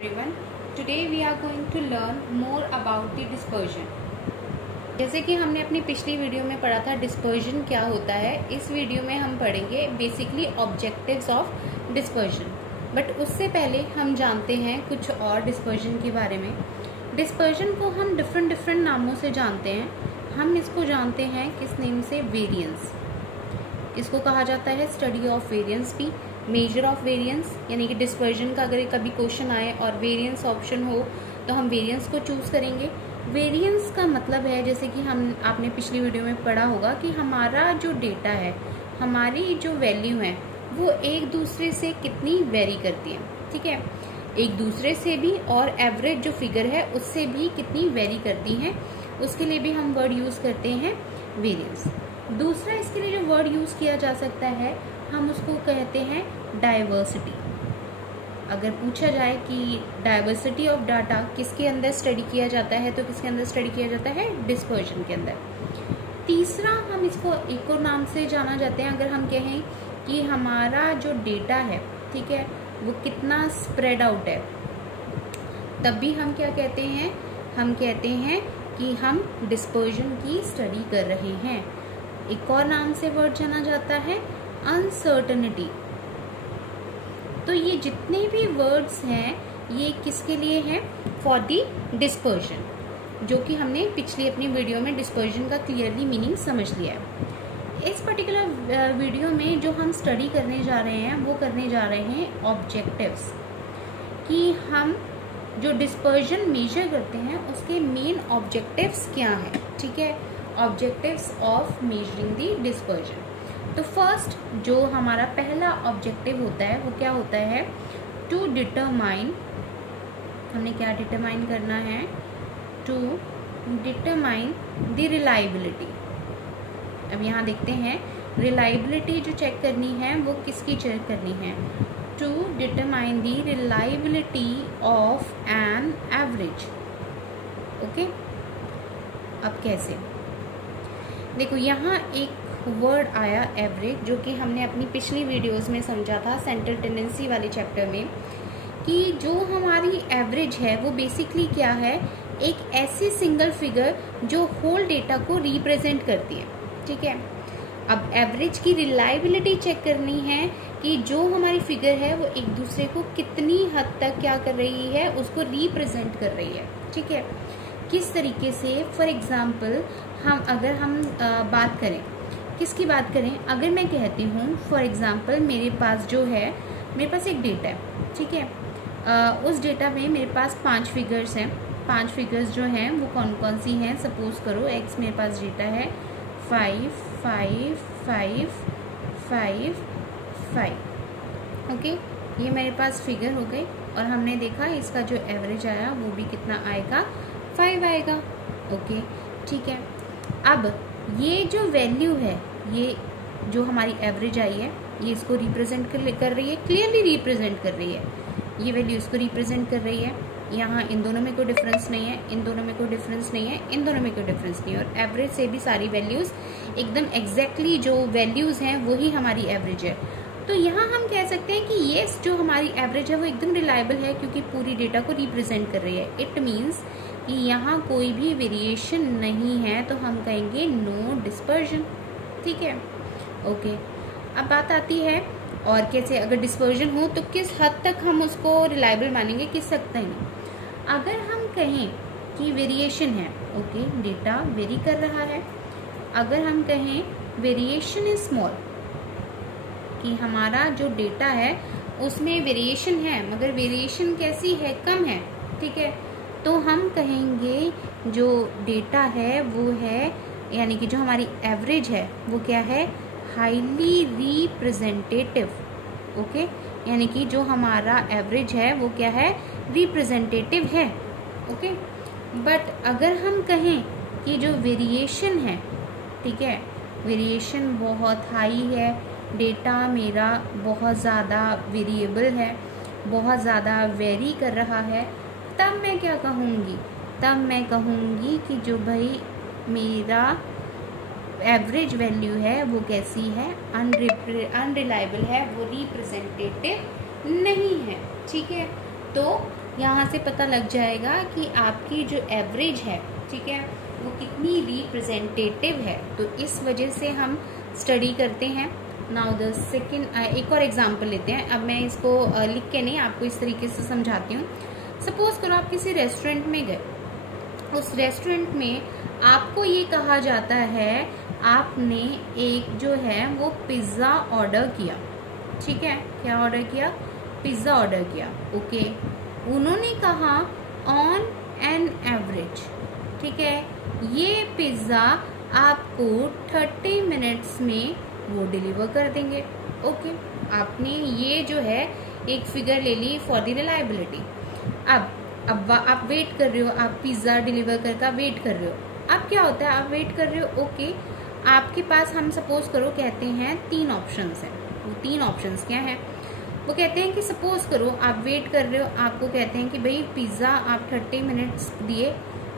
Everyone, today we are going to learn more about the dispersion. जैसे कि हमने अपनी पिछली वीडियो में पढ़ा था डिस्पर्जन क्या होता है, इस वीडियो में हम पढ़ेंगे basically objectives of dispersion. But उससे पहले हम जानते हैं कुछ और डिस्पर्जन के बारे में. डिस्पर्जन को हम डिफरेंट नामों से जानते हैं. हम इसको जानते हैं किस नेम से, वेरिएंस. इसको कहा जाता है स्टडी ऑफ वेरिएंस भी, मेजर ऑफ वेरिएंस. यानी कि डिस्पर्जन का अगर कभी क्वेश्चन आए और वेरिएंस ऑप्शन हो तो हम वेरिएंस को चूज करेंगे. वेरिएंस का मतलब है, जैसे कि आपने पिछली वीडियो में पढ़ा होगा कि हमारा जो डेटा है, हमारी जो वैल्यू है वो एक दूसरे से कितनी वेरी करती है. ठीक है, एक दूसरे से भी और एवरेज जो फिगर है उससे भी कितनी वेरी करती हैं. उसके लिए भी हम वर्ड यूज करते हैं वेरिएंस. दूसरा इसके लिए जो वर्ड यूज किया जा सकता है, हम उसको कहते हैं डाइवर्सिटी. अगर पूछा जाए कि डाइवर्सिटी ऑफ डाटा किसके अंदर स्टडी किया जाता है, तो किसके अंदर स्टडी किया जाता है, डिस्पर्जन के अंदर. तीसरा हम इसको एक और नाम से जाना जाते हैं. अगर हम कहें कि हमारा जो डेटा है, ठीक है, वो कितना स्प्रेड आउट है, तब भी हम क्या कहते हैं, हम कहते हैं कि हम डिस्पर्जन की स्टडी कर रहे हैं. एक और नाम से वर्ड जाना जाता है अनसर्टेनिटी. तो ये जितने भी वर्ड्स हैं ये किसके लिए हैं, फॉर दी डिस्पर्जन, जो कि हमने पिछली अपनी वीडियो में डिस्पर्जन का क्लियरली मीनिंग समझ लिया है. इस पर्टिकुलर वीडियो में जो हम स्टडी करने जा रहे हैं वो करने जा रहे हैं ऑब्जेक्टिव्स, कि हम जो डिस्पर्जन मेजर करते हैं उसके मेन ऑब्जेक्टिव्स क्या हैं. ठीक है, objectives of measuring the dispersion. तो फर्स्ट जो हमारा पहला ऑब्जेक्टिव होता है वो क्या होता है, टू डिटरमाइन. हमने क्या डिटरमाइन करना है, टू डिटरमाइन द रिलायबिलिटी. अब यहाँ देखते हैं रिलायबिलिटी जो चेक करनी है वो किसकी चेक करनी है, to determine the reliability of an average. Okay, अब कैसे, देखो यहाँ एक वर्ड आया एवरेज, जो कि हमने अपनी पिछली वीडियोस में समझा था सेंट्रल टेंडेंसी वाले चैप्टर में, कि जो हमारी एवरेज है वो बेसिकली क्या है, एक ऐसी सिंगल फिगर जो होल डेटा को रिप्रेजेंट करती है. ठीक है, अब एवरेज की रिलायबिलिटी चेक करनी है कि जो हमारी फिगर है वो एक दूसरे को कितनी हद तक क्या कर रही है, उसको रिप्रेजेंट कर रही है. ठीक है, किस तरीके से, फॉर एग्जाम्पल अगर हम बात करें, किसकी बात करें, अगर मैं कहती हूँ फॉर एग्जाम्पल मेरे पास जो है, मेरे पास एक डेटा है. ठीक है, उस डेटा में मेरे पास 5 फिगर्स हैं. 5 फिगर्स जो हैं वो कौन कौन सी हैं, सपोज करो एक्स मेरे पास डेटा है 5 5 5 5 5. ओके, ये मेरे पास फिगर हो गई और हमने देखा इसका जो एवरेज आया वो भी कितना आएगा, 5 आएगा. ओके, ठीक है, अब ये जो वैल्यू है, ये जो हमारी एवरेज आई है, ये इसको रिप्रेजेंट कर रही है, क्लियरली रिप्रेजेंट कर रही है. ये वैल्यू इसको रिप्रेजेंट कर रही है. यहाँ इन दोनों में कोई डिफरेंस नहीं है, इन दोनों में कोई डिफरेंस नहीं है, इन दोनों में कोई डिफरेंस नहीं है. और एवरेज से भी सारी वैल्यूज एकदम एग्जैक्टली जो वैल्यूज हैं वही हमारी एवरेज है. तो यहाँ हम कह सकते हैं कि ये जो हमारी एवरेज है वो एकदम रिलायबल है, क्योंकि पूरी डेटा को रिप्रेजेंट कर रही है. इट मीन्स कि यहाँ कोई भी वेरिएशन नहीं है, तो हम कहेंगे नो डिस्पर्जन. ठीक है, ओके. अब बात आती है और कैसे, अगर डिस्पर्जन हो तो किस हद तक हम उसको रिलायबल मानेंगे, किस हद तक नहीं. अगर हम कहें कि वेरिएशन है, ओके, डेटा वेरी कर रहा है. अगर हम कहें वेरिएशन इज स्मॉल, कि हमारा जो डेटा है उसमें वेरिएशन है मगर वेरिएशन कैसी है, कम है. ठीक है, तो हम कहेंगे जो डेटा है वो है, यानी कि जो हमारी एवरेज है वो क्या है, हाईली रिप्रेजेंटेटिव. ओके, यानी कि जो हमारा एवरेज है वो क्या है, रिप्रेजेंटेटिव है. ओके, बट अगर हम कहें कि जो वेरिएशन है, ठीक है, वेरिएशन बहुत हाई है, डेटा मेरा बहुत ज़्यादा वेरिएबल है, बहुत ज़्यादा वेरी कर रहा है, तब मैं क्या कहूँगी, तब मैं कहूँगी कि जो भाई मेरा एवरेज वैल्यू है वो कैसी है, अनरिलायबल है, वो रिप्रेजेंटेटिव नहीं है. ठीक है, तो यहाँ से पता लग जाएगा कि आपकी जो एवरेज है, ठीक है, वो कितनी रिप्रेजेंटेटिव है। तो इस वजह से हम स्टडी करते हैं। नाउ द सेकेंड, एक और एग्जांपल लेते हैं। अब मैं इसको लिख के नहीं, आपको इस तरीके से समझाती हूँ। सपोज करो आप किसी रेस्टोरेंट में गए, उस रेस्टोरेंट में आपको ये कहा जाता है आपने एक जो है वो पिज़्ज़ा ऑर्डर किया, ठीक है, क्या ऑर्डर किया, पिज़्ज़ा ऑर्डर किया, ओके। उन्होंने कहा ऑन एन एवरेज, ठीक है, ये पिज़्ज़ा आपको 30 मिनट्स में वो डिलीवर कर देंगे, ओके। आपने ये जो है एक फिगर ले ली फॉर द रिलायबिलिटी। अब आप वेट कर रहे हो, आप पिज़्ज़ा डिलीवर करके वेट कर रहे हो। अब क्या होता है, आप वेट कर रहे हो, ओके। आपके पास हम सपोज करो कहते हैं 3 ऑप्शंस हैं। वो 3 ऑप्शंस क्या हैं, वो कहते हैं कि सपोज करो आप वेट कर रहे हो, आपको कहते हैं कि भाई पिज़्ज़ा आप 30 मिनट्स दिए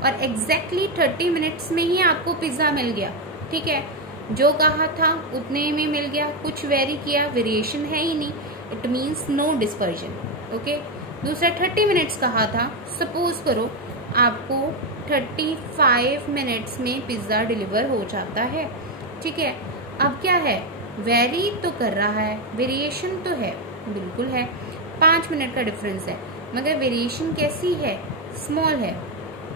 और एग्जैक्टली 30 मिनट्स में ही आपको पिज़्ज़ा मिल गया, ठीक है, जो कहा था उतने में मिल गया, कुछ वेरी किया, वेरिएशन है ही नहीं, it means no dispersion, okay. दूसरा 30 मिनट्स कहा था, सपोज करो आपको 35 मिनट्स में पिज़्ज़ा डिलीवर हो जाता है, ठीक है। अब क्या है, वेरी तो कर रहा है, वेरिएशन तो है, बिल्कुल है, 5 मिनट का डिफरेंस है, मगर वेरिएशन कैसी है, स्मॉल है,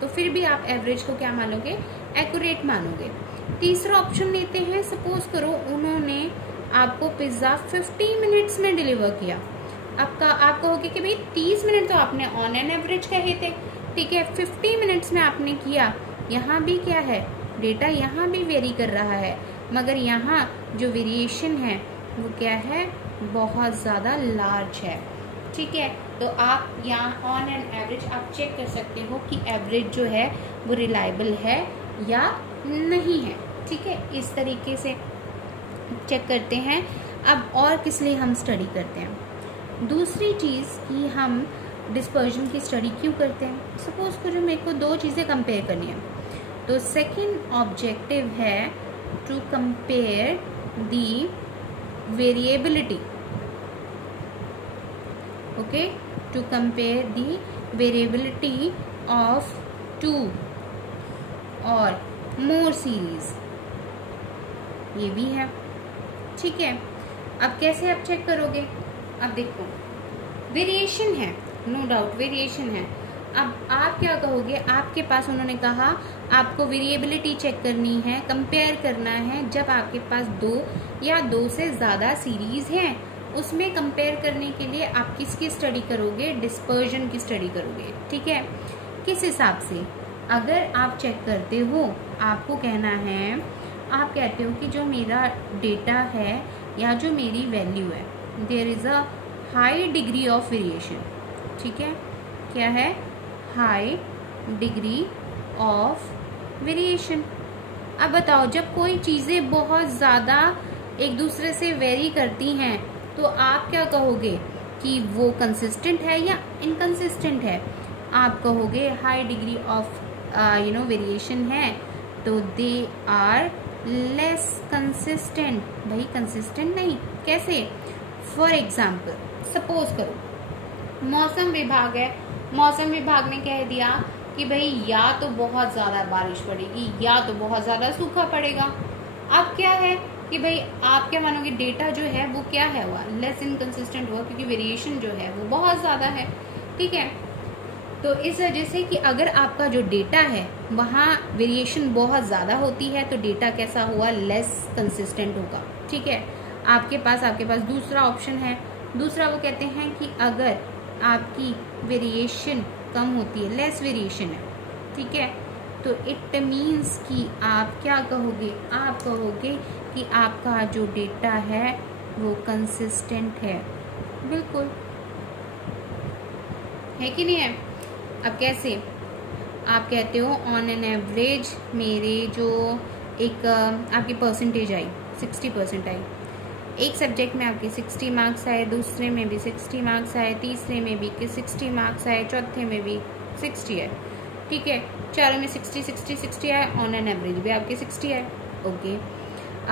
तो फिर भी आप एवरेज को क्या मानोगे, एक्यूरेट मानोगे। तीसरा ऑप्शन लेते हैं, सपोज करो उन्होंने आपको पिज़्ज़ा 50 मिनट्स में डिलीवर किया। आप कहोगे कि भाई 30 मिनट तो आपने ऑन एन एवरेज कहे थे, ठीक है, 50 मिनट्स में आपने किया। यहाँ भी क्या है, डेटा यहाँ भी वेरी कर रहा है, मगर यहाँ जो वेरिएशन है वो क्या है, बहुत ज़्यादा लार्ज है, ठीक है। तो आप यहाँ ऑन एन एवरेज आप चेक कर सकते हो कि एवरेज जो है वो रिलायबल है या नहीं है, ठीक है। इस तरीके से चेक करते हैं। अब और किस लिए हम स्टडी करते हैं, दूसरी चीज़ कि हम डिस्पर्जन की स्टडी क्यों करते हैं। सपोज करो मेरे को 2 चीज़ें कंपेयर करनी है, तो सेकंड ऑब्जेक्टिव है to compare the variability, okay, to compare the variability of 2 और मोर सीरीज, ये भी है, ठीक है। अब कैसे आप चेक करोगे, अब देखो वेरिएशन है, नो डाउट वेरिएशन है। अब आप क्या कहोगे, आपके पास उन्होंने कहा आपको वेरिएबिलिटी चेक करनी है, कंपेयर करना है, जब आपके पास 2 या 2 से ज़्यादा सीरीज हैं, उसमें कंपेयर करने के लिए आप किसकी स्टडी करोगे, डिस्पर्जन की स्टडी करोगे, ठीक है। किस हिसाब से, अगर आप चेक करते हो, आपको कहना है, आप कहते हो कि जो मेरा डेटा है या जो मेरी वैल्यू है, there is a high degree of variation, ठीक है, क्या है, हाई डिग्री ऑफ वेरिएशन। अब बताओ, जब कोई चीज़ें बहुत ज़्यादा एक दूसरे से वेरी करती हैं तो आप क्या कहोगे कि वो कंसिस्टेंट है या इनकंसिस्टेंट है। आप कहोगे हाई डिग्री ऑफ वेरिएशन है तो दे आर लेस कंसिस्टेंट। भाई कंसिस्टेंट नहीं, कैसे, फॉर एग्जाम्पल सपोज करो मौसम विभाग है, मौसम विभाग ने कह दिया कि भाई या तो बहुत ज़्यादा बारिश पड़ेगी या तो बहुत ज़्यादा सूखा पड़ेगा। अब क्या है कि भाई आप क्या मानोगे, डेटा जो है वो क्या है, हुआ लेस इनकंसिस्टेंट हुआ क्योंकि वेरिएशन जो है वो बहुत ज़्यादा है, ठीक है। तो इस वजह से कि अगर आपका जो डेटा है वहाँ वेरिएशन बहुत ज़्यादा होती है तो डेटा कैसा हुआ, लेस कंसिस्टेंट होगा, ठीक है। आपके पास दूसरा ऑप्शन है, दूसरा वो कहते हैं कि अगर आपकी वेरिएशन कम होती है, लेस वेरिएशन है, ठीक है, तो इट मीन्स कि आप क्या कहोगे, आप कहोगे कि आपका जो डेटा है वो कंसिस्टेंट है। बिल्कुल है कि नहीं है। अब कैसे, आप कहते हो ऑन एन एवरेज मेरे जो एक आपकी परसेंटेज आई 60% आई, एक सब्जेक्ट में आपके 60 मार्क्स आए, दूसरे में भी 60 मार्क्स आए, तीसरे में भी 60 मार्क्स आए, चौथे में भी 60 है, ठीक है, चारों में 60 आए, ऑन एन एवरेज भी आपके 60 आए, ओके।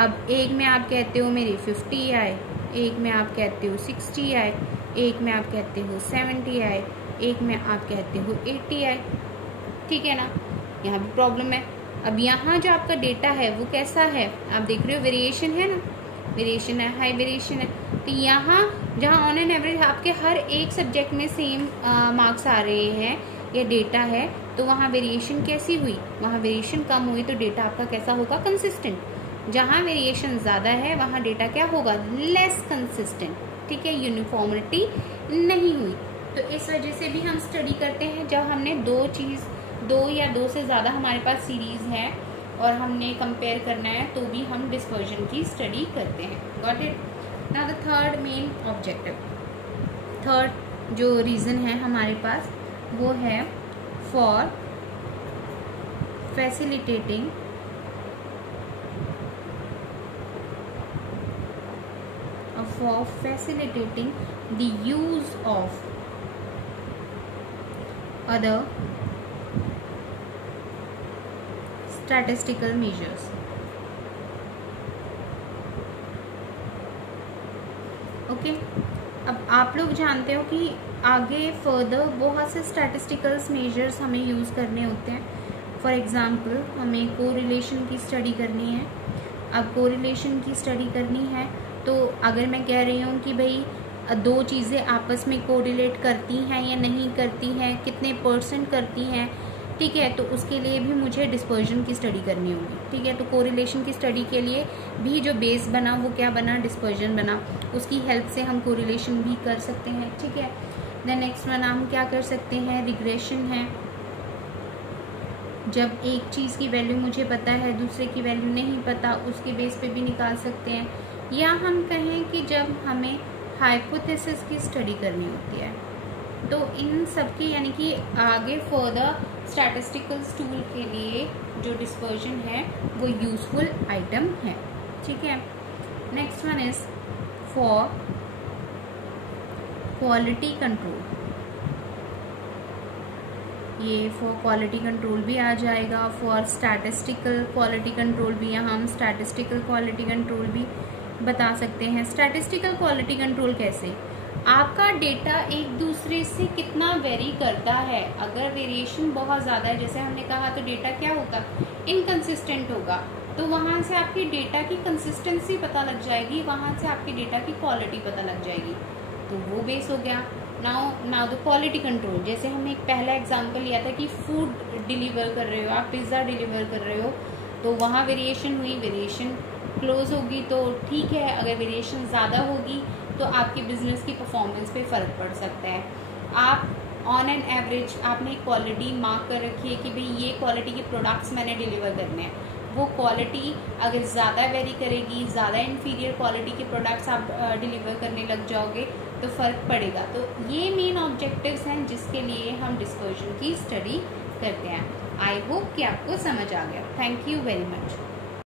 अब एक में आप कहते हो मेरी 50 आए, एक में आप कहते हो 60 आए, एक में आप कहते हो 70 आए, एक में आप कहते हो ATI, ठीक है ना, यहाँ भी प्रॉब्लम है। अब यहाँ जो आपका डेटा है वो कैसा है, आप देख रहे हो वेरिएशन है ना, वेरिएशन है, हाई वेरिएशन है। तो यहाँ जहाँ ऑन एन एवरेज आपके हर एक सब्जेक्ट में सेम मार्क्स आ रहे हैं या डेटा है, तो वहाँ वेरिएशन कैसी हुई, वहाँ वेरिएशन कम हुई, तो डेटा आपका कैसा होगा, कंसिस्टेंट। जहाँ वेरिएशन ज़्यादा है वहाँ डेटा क्या होगा, लेस कंसिस्टेंट, ठीक है, यूनिफॉर्मिटी नहीं हुई। तो इस वजह से भी हम स्टडी करते हैं जब हमने दो या दो से ज़्यादा हमारे पास सीरीज़ है और हमने कंपेयर करना है, तो भी हम डिस्पर्जन की स्टडी करते हैं। Got it. Now the third main objective, third जो रीज़न है हमारे पास वो है for facilitating the use of other statistical measures। Okay, अब आप लोग जानते हो कि आगे फर्दर बहुत से स्टैटिस्टिकल्स मेजर्स हमें यूज़ करने होते हैं। फॉर एग्ज़ाम्पल हमें कोरिलेशन की स्टडी करनी है। अब कोरिलेशन की स्टडी करनी है तो अगर मैं कह रही हूँ कि भाई दो चीज़ें आपस में कोरिलेट करती हैं या नहीं करती हैं, कितने % करती हैं, ठीक है, तो उसके लिए भी मुझे डिस्पर्जन की स्टडी करनी होगी, ठीक है। तो कोरिलेशन की स्टडी के लिए भी जो बेस बना वो क्या बना, डिस्पर्जन बना, उसकी हेल्प से हम कोरिलेशन भी कर सकते हैं, ठीक है। देन नेक्स्ट वन हम क्या कर सकते हैं, रिग्रेशन है। जब एक चीज़ की वैल्यू मुझे पता है दूसरे की वैल्यू नहीं पता, उसके बेस पे भी निकाल सकते हैं। या हम कहें कि जब हमें हाइपोथेसिस की स्टडी करनी होती है, तो इन सब की यानी कि आगे फर्दर स्टैटिस्टिकल्स टूल के लिए जो डिस्पर्जन है वो यूजफुल आइटम है, ठीक है। Next one is for quality control. ये फॉर क्वालिटी कंट्रोल भी आ जाएगा, फॉर स्टैटिस्टिकल क्वालिटी कंट्रोल भी, यहाँ हम स्टैटिस्टिकल क्वालिटी कंट्रोल भी बता सकते हैं। स्टैटिस्टिकल क्वालिटी कंट्रोल कैसे, आपका डेटा एक दूसरे से कितना वेरी करता है। अगर वेरिएशन बहुत ज़्यादा है, जैसे हमने कहा, तो डेटा क्या होगा, इनकंसिस्टेंट होगा, तो वहाँ से आपकी डेटा की कंसिस्टेंसी पता लग जाएगी, वहाँ से आपकी डेटा की क्वालिटी पता लग जाएगी, तो वो बेस हो गया। नाउ द क्वालिटी कंट्रोल, जैसे हमने एक पहला एग्जांपल लिया था कि फूड डिलीवर कर रहे हो आप, पिज़्ज़ा डिलीवर कर रहे हो, तो वहाँ वेरिएशन हुई, वेरिएशन क्लोज होगी तो ठीक है। अगर वेरिएशन ज़्यादा होगी तो आपकी बिजनेस की परफॉर्मेंस पे फ़र्क पड़ सकता है। आप ऑन एन एवरेज आपने क्वालिटी मार्क कर रखी है कि भाई ये क्वालिटी के प्रोडक्ट्स मैंने डिलीवर करने हैं, वो क्वालिटी अगर ज़्यादा वेरी करेगी, ज़्यादा इन्फीरियर क्वालिटी के प्रोडक्ट्स आप डिलीवर करने लग जाओगे तो फ़र्क पड़ेगा। तो ये मेन ऑब्जेक्टिव्स हैं जिसके लिए हम डिस्पर्जन की स्टडी करते हैं। आई होप कि आपको समझ आ गया। Thank you very much.